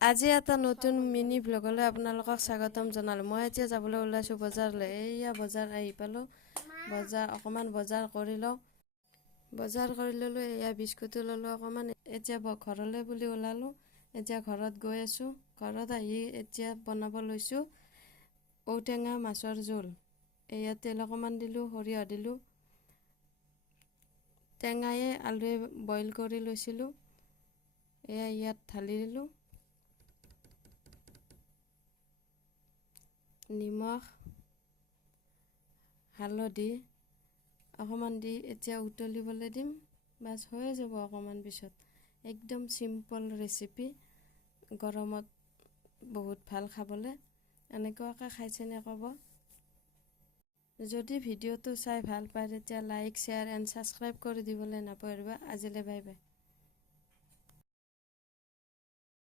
আজি এটা নতুন মিনি ব্লগলৈ আপোনালোকক স্বাগতম জনালোঁ। মই এতিয়া যাবলৈ ওলাইছোঁ বজাৰলৈ। এইয়া বজাৰ আহি পালোঁ। অকণমান বজাৰ কৰি লওঁ। বজাৰ কৰি ল'লোঁ। এয়া বিস্কুটো ল'লোঁ অকণমান। এতিয়া ঘৰলৈ বুলি ওলালোঁ। এতিয়া ঘৰত গৈ আছোঁ। ঘৰত আহি এতিয়া বনাব লৈছোঁ ঔটেঙা মাছৰ জোল। এয়া তেল অকণমান দিলোঁ, সৰিয়হ দিলোঁ। টেঙায়ে আলুৱে বইল কৰি লৈছিলোঁ। এয়া ইয়াত ঢালি দিলোঁ। নিমখ, হালধি অকণমান দি এতিয়া উতলিবলৈ দিম। বাছ হৈয়ে যাব অকণমান পিছত। একদম চিম্পল ৰেচিপি। গৰমত বহুত ভাল খাবলৈ। এনেকুৱাকৈ খাইছেনে ক'ব। যদি ভিডিঅ'টো চাই ভাল পায় তেতিয়া লাইক, শ্বেয়াৰ এণ্ড ছাবস্ক্ৰাইব কৰি দিবলৈ নাপাহৰিব। আজিলৈ বাই বাই।